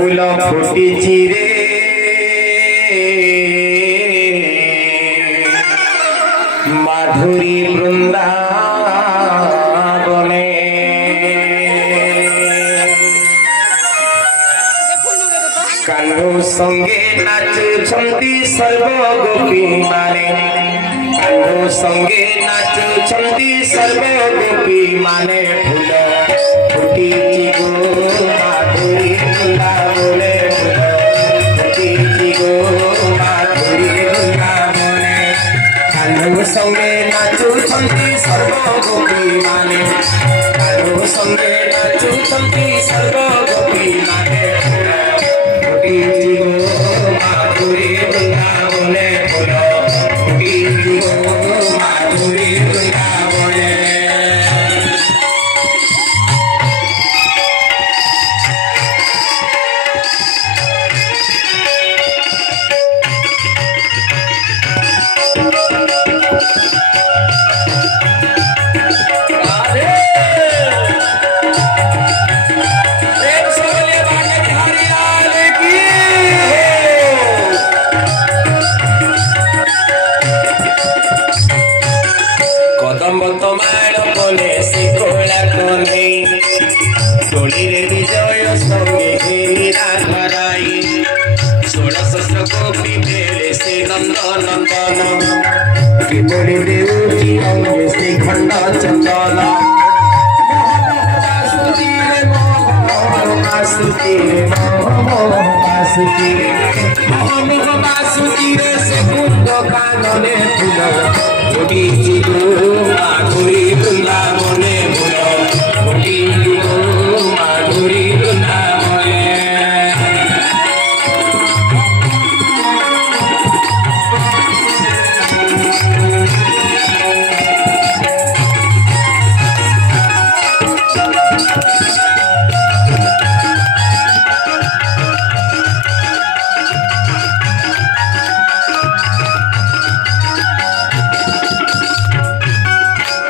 फूल फुटी रे माधुरी वृंदावने कान्हू संगे नाचुछंती सर्व गोपी माने कान्हू संगे नाचुछंती सर्व गोपी माने फूल फुटी गो माधुरी वृंदावने फुटी गो माधुरी वृंदावने कान्हू संगे नाचुछंती सर्व गोपी माने कान्हू संगे नाचुछंती सर्व गोपी माने फुटी गो माधुरी वृंदावने फूल फुटी गो माधुरी वृंदावने विजय संगे घराई 16 गोपी मेले से नंद नंदन त्रिपुरी देवी अंगे से खंड चंदन बासुती से कुंद कानने फूल फुटी गो माधुरी वृंदावने फूल फुटी गो माधुरी वृंदावने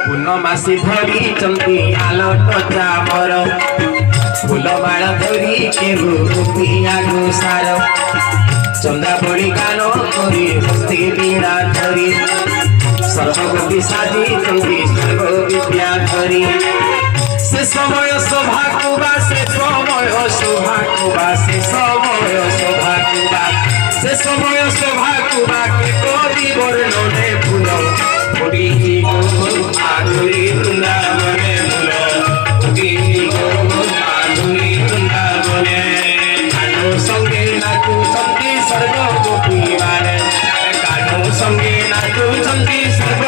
पूर्णमासी धरी चंदी आलोट चामर फूलमाल धरी केहू आगु सार चंदा बड़ी कान करी हस्ती बीड़ा धरी सर्वगोपी साजी चंदी सर्व विद्या धरी से समय शोभा कुबा से समय शोभा कुबा से समय शोभा कुबा से समय शोभा कुबा के कवि वर्णने फूल फुटी गो माधुरी वृंदावने फूल फुटी गो माधुरी वृंदावने कान्हू संगे नाचुछंती सर्व गोपी माने कान्हू संगे नाचुछंती सर्व